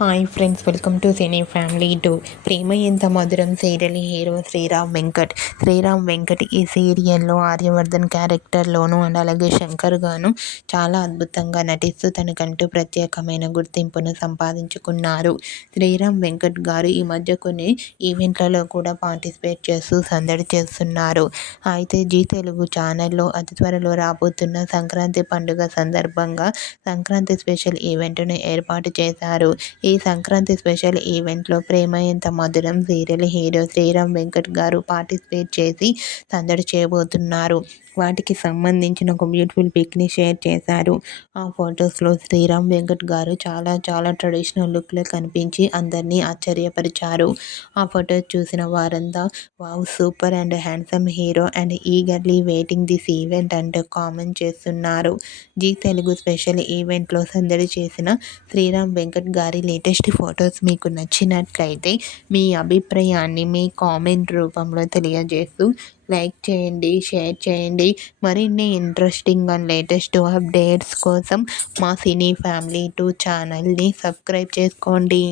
Hi friends, welcome to cine family 2. ప్రేమ ఎంత మధురం serial hero Sriram Venkat ఈ సీరియల్లో ఆర్యవర్ధన్ క్యారెక్టర్లోను అండ్ అలాగే శంకర్ గాను చాలా అద్భుతంగా నటిస్తూ తనకంటూ ప్రత్యేకమైన గుర్తింపును సంపాదించుకున్నారు. శ్రీరామ్ వెంకట్ గారు ఈ మధ్య కొన్ని ఈవెంట్లలో కూడా పార్టిసిపేట్ చేస్తూ సందడి చేస్తున్నారు. అయితే జీ తెలుగు ఛానల్లో అతి త్వరలో రాబోతున్న సంక్రాంతి పండుగ సందర్భంగా సంక్రాంతి స్పెషల్ ఈవెంట్ను ఏర్పాటు చేశారు. ఈ సంక్రాంతి స్పెషల్ ఈవెంట్లో ప్రేమ ఎంత మధురం సీరియల్ హీరో శ్రీరామ్ వెంకట్ గారు పార్టిసిపేట్ చేసి సందడి చేయబోతున్నారు. వాటికి సంబంధించిన ఒక బ్యూటిఫుల్ పిక్ని షేర్ చేశారు. ఆ ఫొటోస్లో శ్రీరామ్ వెంకట్ గారు చాలా ట్రెడిషనల్ లుక్లో కనిపించి అందరినీ ఆశ్చర్యపరిచారు. ఆ ఫొటోస్ చూసిన వారంతా wow, super and handsome hero and eagerly waiting this event అంటూ కామెంట్ చేస్తున్నారు. జీ తెలుగు స్పెషల్ ఈవెంట్లో సందడి చేసిన శ్రీరామ్ వెంకట్ గారి లేటెస్ట్ ఫొటోస్ మీకు నచ్చినట్లయితే మీ అభిప్రాయాన్ని మీ కామెంట్ రూపంలో తెలియజేస్తూ లైక్ చేయండి, షేర్ చేయండి. మరిన్ని ఇంట్రెస్టింగ్ అండ్ లేటెస్ట్ అప్డేట్స్ కోసం మా సినీ ఫ్యామిలీ 2 ఛానల్ని సబ్స్క్రైబ్ చేసుకోండి.